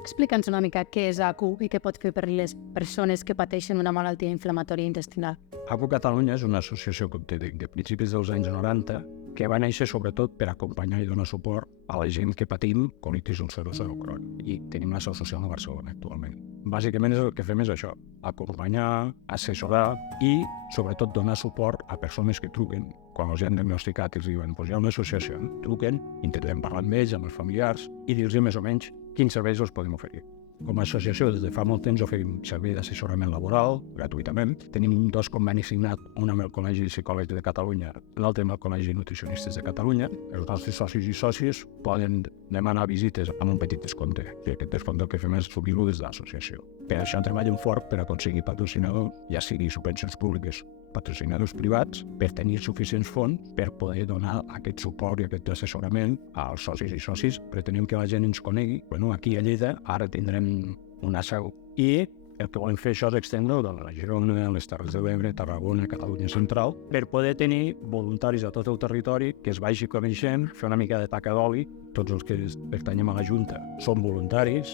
Explica'ns una mica què és ACU i què pot fer per les persones que pateixen una malaltia inflamatòria intestinal. ACU Catalunya és una associació, com t'he dit, de principis dels anys 90 que va néixer sobretot per acompanyar i donar suport a la gent que patim colitis ulcerosa o Crohn. I tenim la seu social a Barcelona actualment. Bàsicament el que fem és això, acompanyar, assessorar i sobretot donar suport a persones que truquen quan els han diagnosticat i els diuen hi ha una associació, truquen, intentem parlar amb ells, amb els familiars i dir-los més o menys quins serveis els podem oferir. Com a associació, des de fa molt temps oferim servei d'assessorament laboral gratuïtament. Tenim 2 convenis signats, un amb el Col·legi de Psicòlegs de Catalunya, l'altre amb el Col·legi de Nutricionistes de Catalunya. Els nostres socis i sòcies poden demanar visites amb un petit descompte. I aquest descompte el que fem és subir-lo des de l'associació. Per això treballem fort per aconseguir patrocinadors, ja sigui subvencions públiques, patrocinadors privats, per tenir suficients fons per poder donar aquest suport i aquest assessorament als socis i socis. Pretenem que la gent ens conegui. Aquí a Lleida ara tindrem una seu i el que volem fer això és extendre a la Girona, les Terres de l'Ebre, Tarragona, Catalunya Central, per poder tenir voluntaris a tot el territori que es vagi coneixent, fer una mica de taca d'oli. Tots els que pertanyem a la Junta som voluntaris,